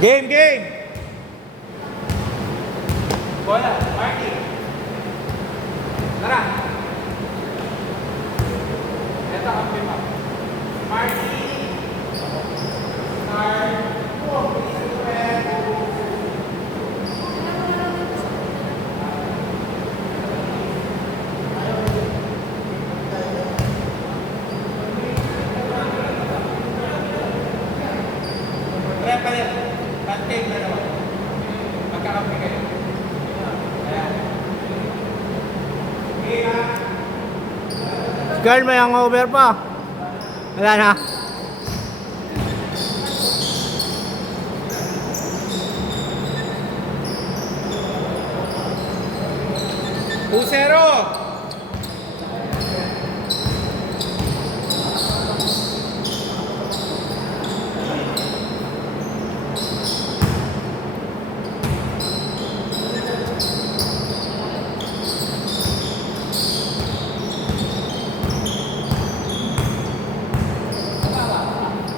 Game, game! Bola, Marky. Tara. Ito ang pima. Marky. Start. Palit. Pantay na naman. Magkakampi kayo. Ayan. Girl, may hangover pa. Wala na. Pusero!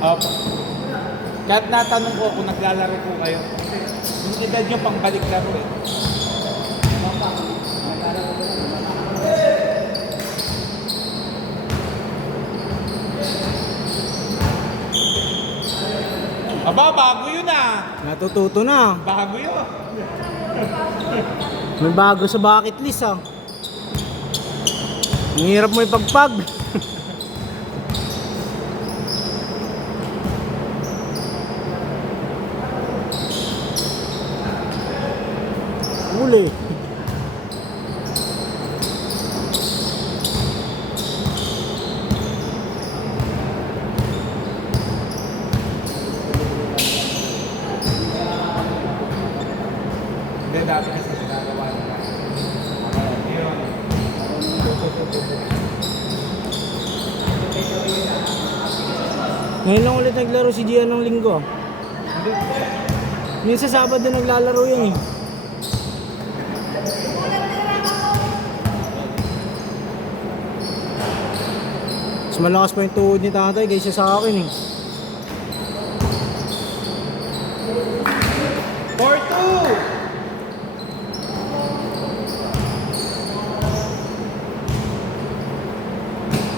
Opo. Kahit natanong ko kung naglalaro po kayo, yung edad nyo pang balik laro eh. Aba, bago yun ah. Natututo na. Bago yun. May bago sa bucket list ah. Ang hirap mo ipagpag. Uli. Hindi, dati na sa ginagawa nila. Yun. Ngayon lang ulit naglaro si Gian ng linggo. Minsan Sabado naglalaro yan eh. Mas malakas pa yung tuhod ni tatay kaysa sa akin eh. 4-2!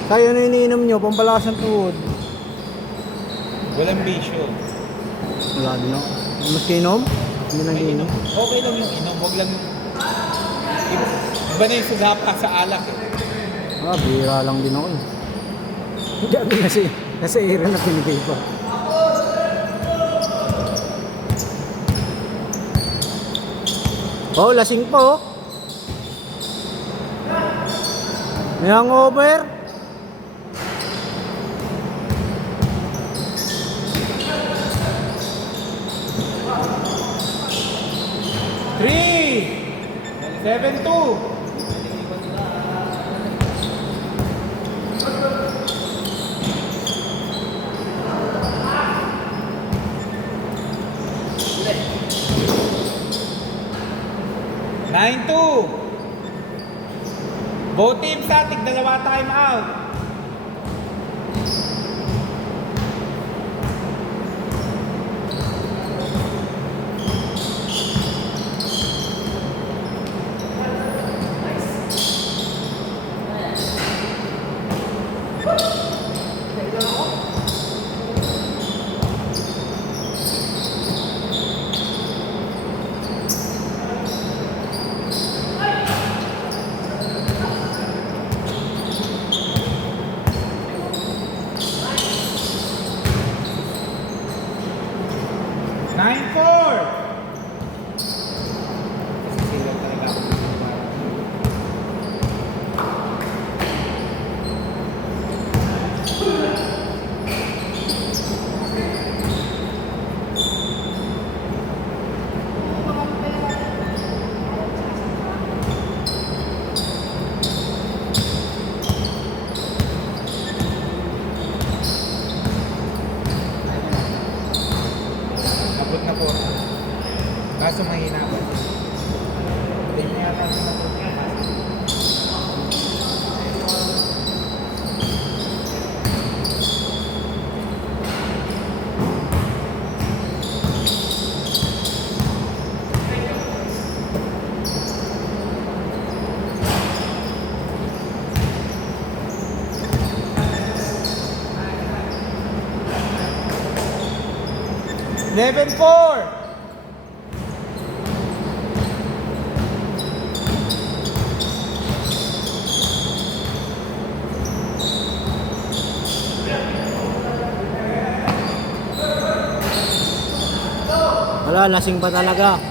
Kaya ano iniinom nyo? Pampalakas ng tuhod. Walang bisyo. Wala din ako. Mas inom? Hindi nang inom. Okay lang yung inom, huwag lang yung... Iba na yung sugapa sa alak eh. Ah, bihira lang din ako eh. Dami nasa ira na pinigay pa. Oh, lasing pa oh. May hangover. Three! 7-2! Nine two. Both teams static, dalawa time out. Nine four. Sisigaw talaga ako. Abot na po. Kaso mahina pa. Hindi niya yata sinabot niya. 11-4. Wala, lasing pa talaga.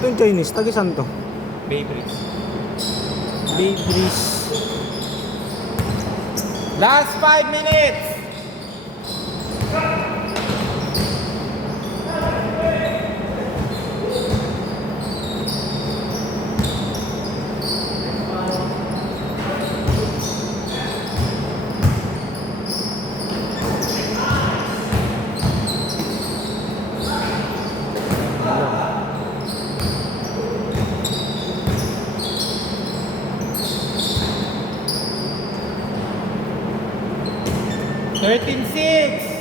Ito yung Chinese, tagisan to. Bay Breeze. Bay Breeze. Last 5 minutes. Thirteen six.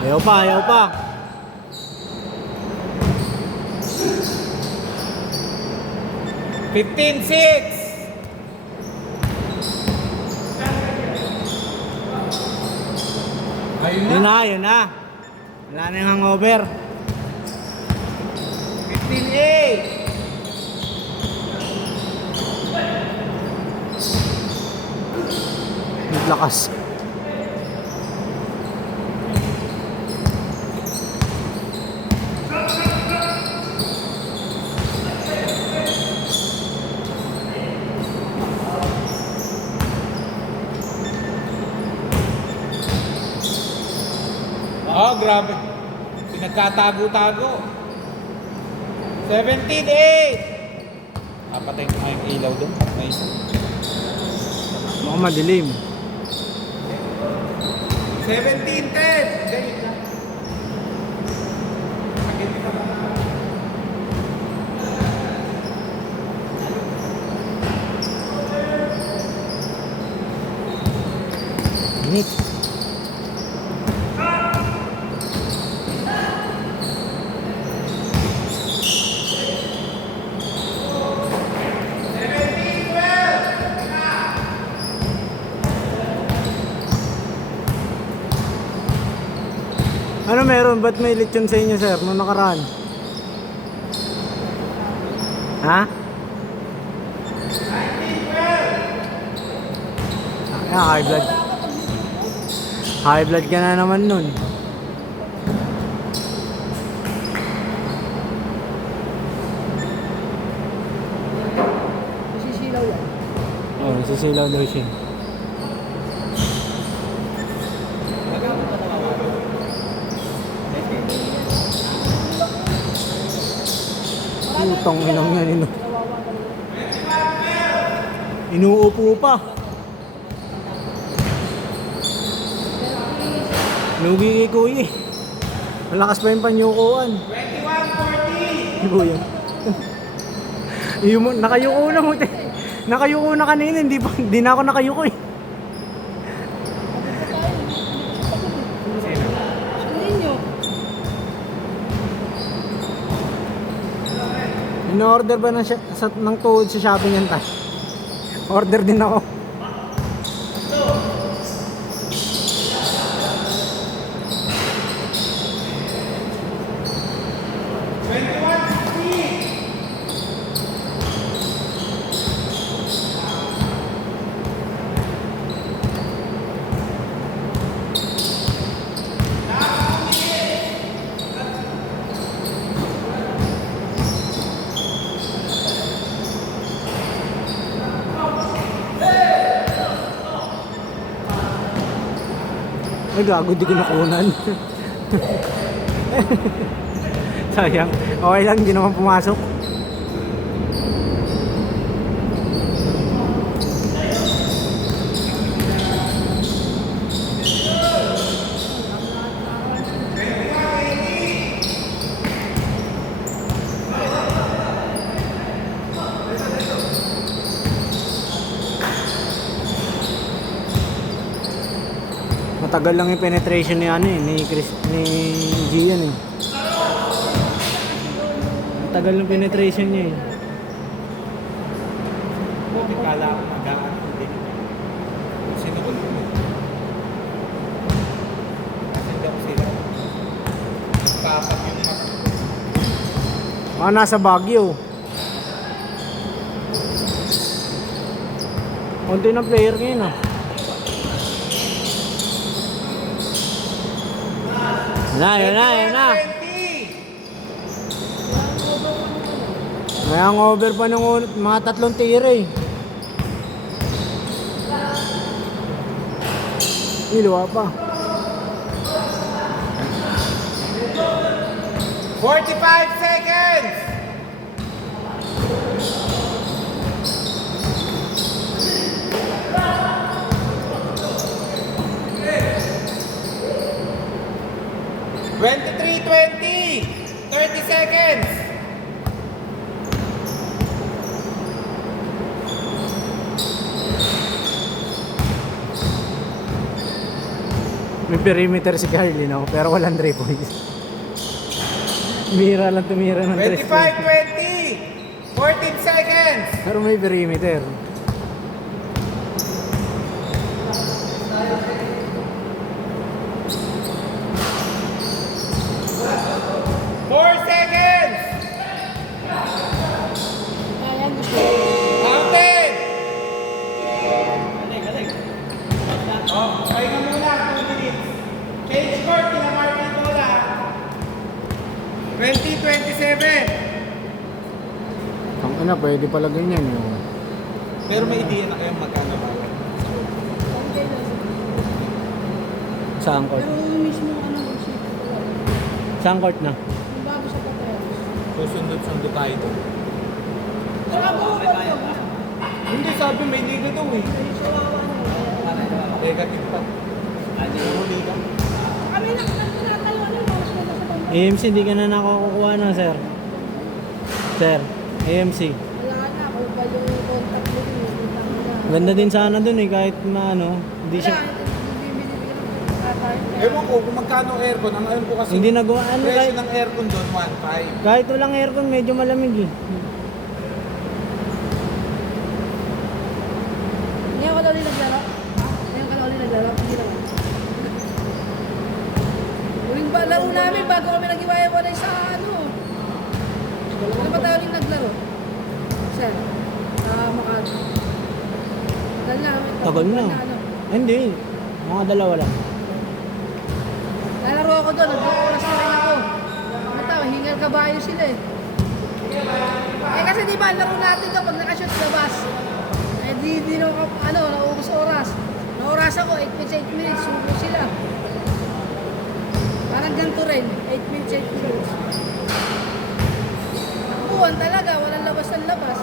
Ayaw pa, ayaw pa. Fifteen six. Yun na, yun na. Wala na yung hangover. 15-8. Naglakas. Oh, grabe. Pinagkatago-tago. 17-8. Papatay ko nga yung ilaw doon. May isa. Mukhang madilim. 17-10. Ganyan lang. Agad ka ba? Init. Ano meron? Ba't may lechon sa inyo, sir? Nung nakaraan? Ha? High blood. High blood ka na naman nun. Nasisilaw yan. Oh, nasisilaw daw siya. Putang inang yan, inuupo pa. Lugi kay kuya eh. Malakas pa yung panyukuan. 21-14. Ibo yan. Yung nakayuko na mo. Nakayuko na kanina, hindi na ako nakayuko eh. Sabihin nyo. In-order ba ng tuhod sa Shopee yan tayo? Order din ako. Ay, gago, di ko nakunan. Sayang. Okay lang, hindi naman pumasok. Matagal lang yung penetration ni ano eh, ni Gian eh. Matagal yung penetration niya eh. Buti kala ko magaan hindi. Sinukot ko. Kasi daw sila. Papak yung mata. Mga nasa Baguio. Konti ng player ngayon ah. Yan na. May hangover pa ng mga tatlong tira eh. Iluwa pa. 45 seconds! Twenty-three, 30 seconds! May perimeter si Carly no, pero walang 3 points. Tumira ng 3 25, points. 20! 14 seconds! Pero may perimeter. Four seconds! Counted! Oh, pahinga muna, 2 minutes. Change court, kinamarket muna. 20-27. Ang ina, pwede pala ganyan yun. Pero may idea na kayong magkano ba? Saan court? Pero yung mismo ano, Saan court na? yung bago sa papel. Susundot-sundo tayo doon. Saka buo ba ito? Hindi, sabi may liga daw eh. Negative pa. Puro liga. Kami nagtatalo ano, bago sila sa papel. AMC, di ka na nakakukuha na, sir. Sir, AMC. Wala na, kung ba yung contact mo din, utang na. Ganda din sana dun eh, kahit na ano, hindi Wala, siya... bibili ng tatay. Ewan ko kung magkano aircon. Ang alam ko kasi Hindi nagawa, ano, presyo kahit, ng aircon doon, 1.5. kahit walang aircon, medyo malamig eh. Ngayon ka daw ulit naglaro? Ngayon ka daw ulit naglaro? Hindi naman. Uling ba laro namin bago kami nag-iwaya-walay sa ano? Ano ba tayo ulit naglaro? Sir, sa Makati. Tagal na. Tagal na. Ano? Hindi, mga dalawa lang. Lalaro ako doon, nag-oras na rin ako. Ano tao, hingal kabayo sila eh. Eh kasi di ba, ang laro natin kapag nakashoot labas. Eh di na ako, ano, naubos oras. Naoras ako, 8 minutes, 8 minutes, suko sila. Parang ganito rin, 8 minutes, 8 minutes. Buwan talaga, walang labas ng labas.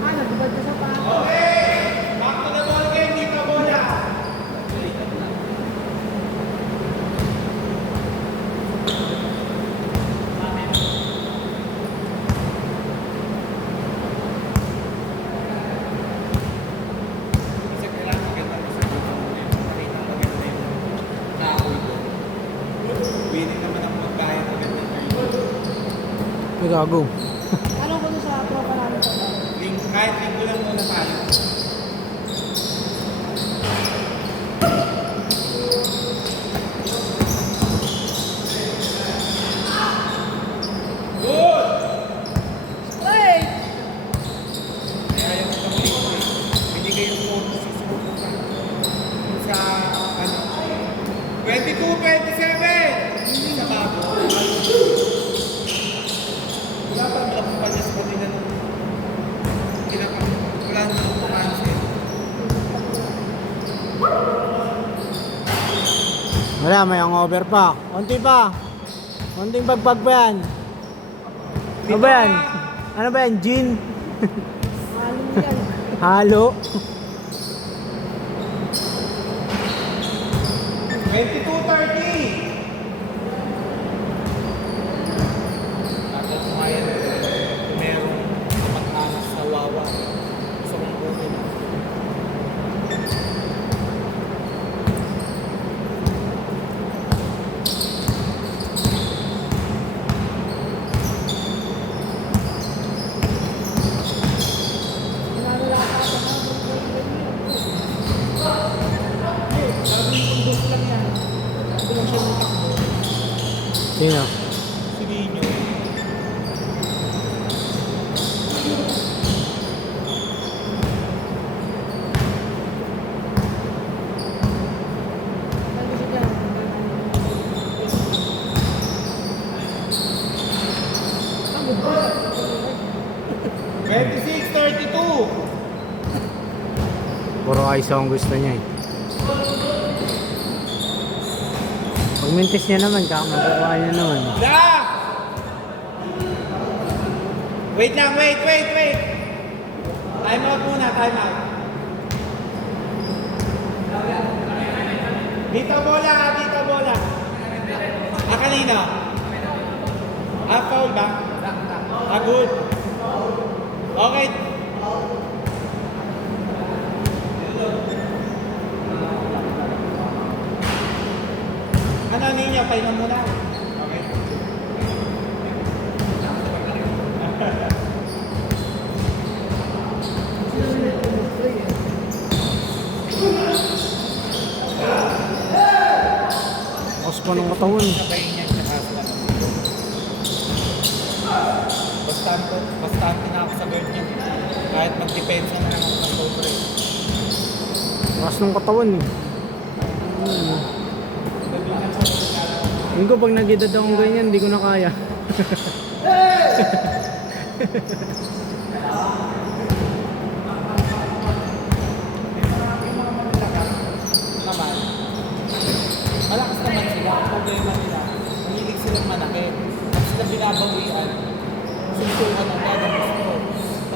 Ah, nagubad ka sa paa. Back to the ball game, dito bola. Kasi kailangan maganda mo sa dito mo yun. Nakita maganda yung kahoy doon. Winning naman ang magbayad maganda kayo. Ay, gago. Ano ko doon sa tropa namin sa paa? Kahit linggo lang muna tayo. Ayan, may hangover pa. Konti pa. Konting pagpag pa yan. Ano ba yan? Ano ba yan? Gin? Halo yan. Halo? 22:30. Tapos kumayan, merong mag-anas sa wawa. Gusto kong buhin. Sino? Si Nino. Ano siya dyan? 26:32. Puro ice ang gusto niya eh. Pag mintis niya naman, makukuha niya naman. Da! Wait lang, wait. Time out muna, time out. Dito bola. Kanina? Foul ba? Good. Okay. Ano ninyo? Pahinga muna. Okay. Lakas pa ng katawan. Sabay niya sa kaso lang. Bastante na ako sa guard niya. Kahit mag-depensa na lang ako ng sobre. Lakas ng katawan eh. Hindi ko pag nag-edad akong ganyan, hindi ko na kaya. Naman, malakas naman sila. Ang problema nila, mahilig silang manakit. At sila binabawian, susuhan ang gada gusto.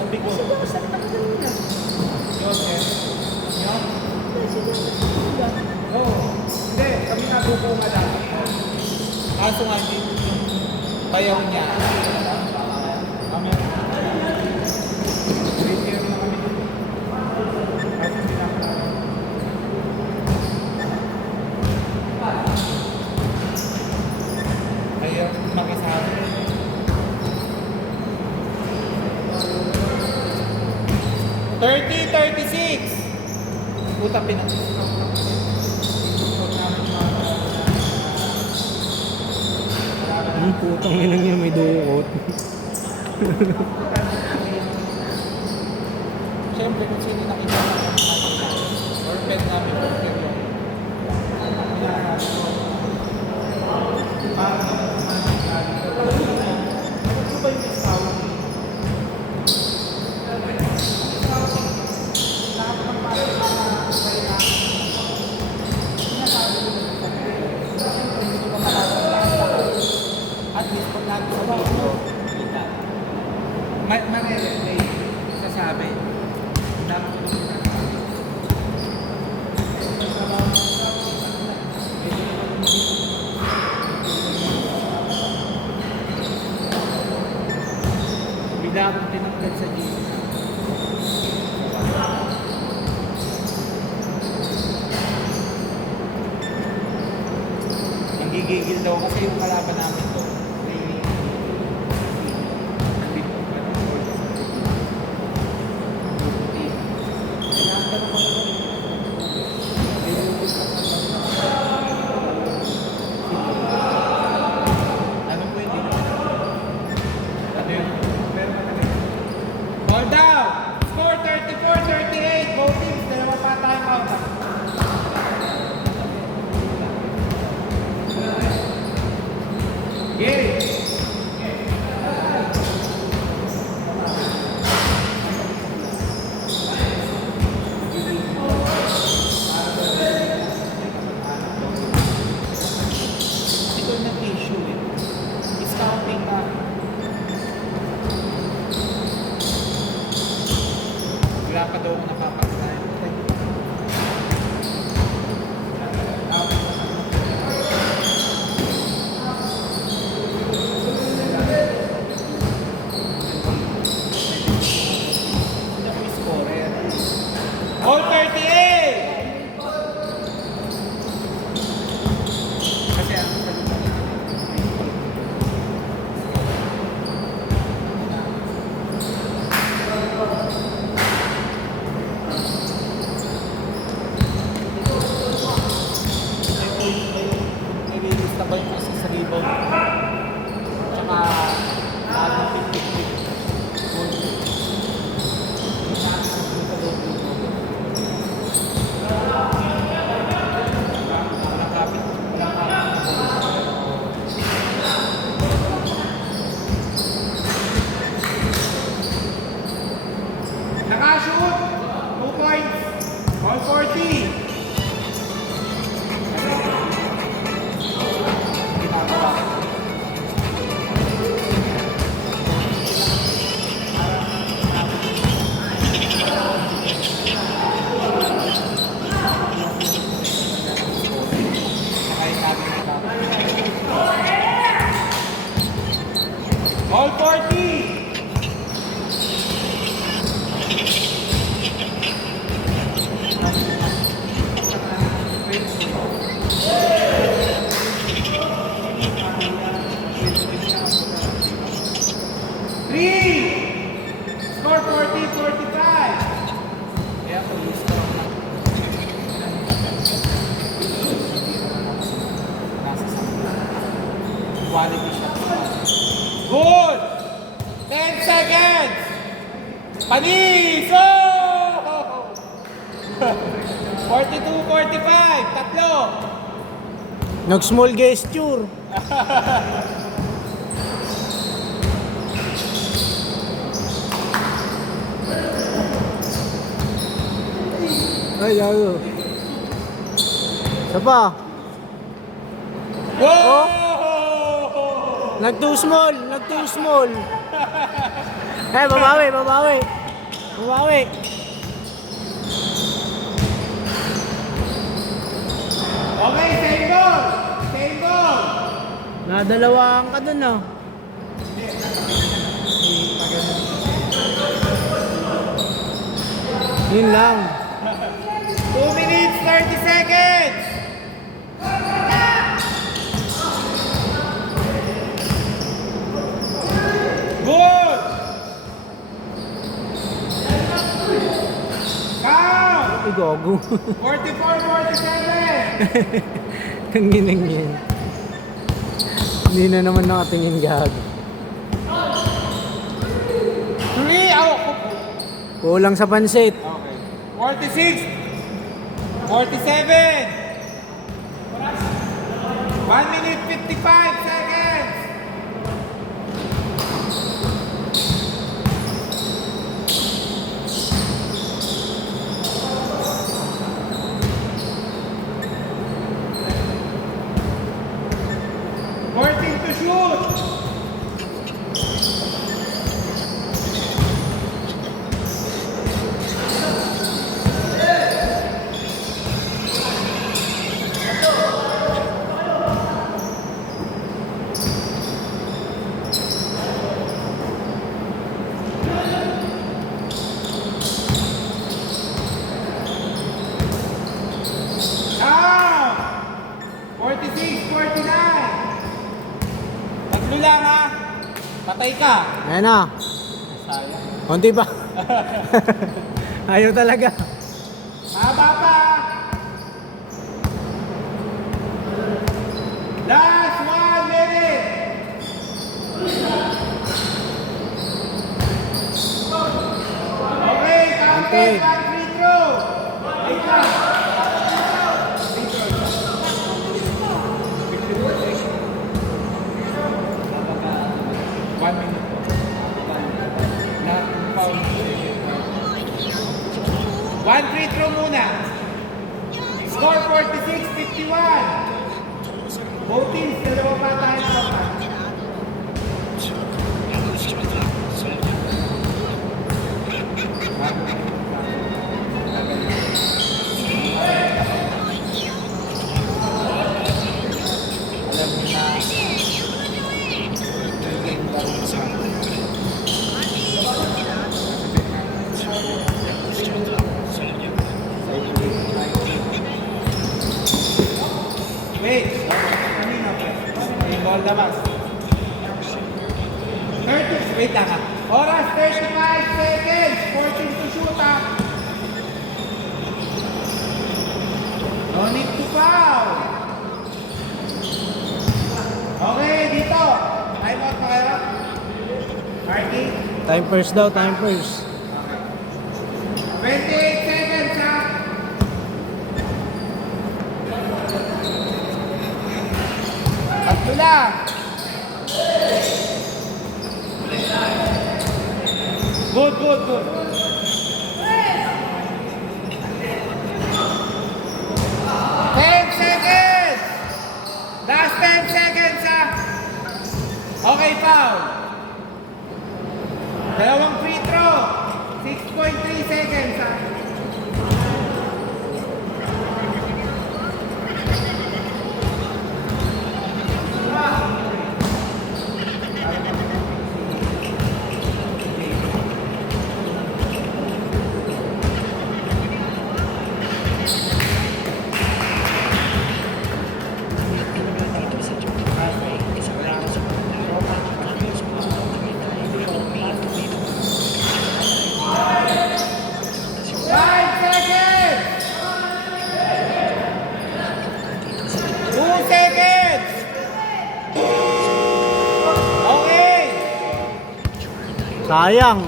Sabi ko, Saan ka kanina? Joseph, yun? Saan Oo. Hindi, kami nabuko nga dati. Kaso nga, yung bayaw niya. Kami. Repair na kami. Kasi sila ayaw makisabi. 30-36. Puta pinag. Putang ina niya, may dukot. Siyempre kung sino nakita namin or pet namin or pet yun. Ano ba yung isawa? At least pag natin sa video, may sasabi. Dapat ko lang sinasabi. Bigla akong tinanggal sa gym. Nanggigigil daw kasi yung kalaban namin to. Ano po hindi naman? Ano yun? Ball down! Score 34-38! Both teams, dalawa pa time out. Gary! daw ako nakapag-try. All 38! Kasi ang nililista ba yung isa sa rebound? Tsaka pick. Nakashoot! 2 points! All 40! All 40! Three! Score 40-45! Kaya police ko lang. Nasa sample. Quality shot. Good! 10 seconds! Panis! Oh! 42-45! Tatlo! Nag-small gesture. Ay, yayo. Isa pa. Wow! Nag-too small. Eh, babawi. Okay, same ball! Nadalawang ka dun, ah. Yun lang. 2 minutes, 30 seconds! Good! Count! Ay, gago. 44-47! Ang ginang yan. Hindi na naman nakatingin gago. 3 out! Kulang sa pansit. Okay. 46! 47! 1 minute, 55 seconds! To shoot! Count! 46, 49! Tatlo lang ha! Patay ka! Ayan na. Sayang. Konti pa. Ayaw talaga. Haba pa! Last 1 minute! Okay, counted! One free throw! Wait lang! Free throw. 1 minute. Not foul. One free throw muna. Score 46-51. Both teams, dalawa pa tayo sa papan. Wait. Kanina pa. May ball labas. 30. Wait lang ha. Oras 35 seconds. 14 to shoot ha. No need to foul. Okay, dito. Time out pa kayo. Marky. Time first daw, time first. 28 seconds ha. Tatlo lang. Good, good, good. 10 seconds. Last 10 seconds ha. Okay, foul. Dalawang free throw. 6.3 seconds ha. Sayang.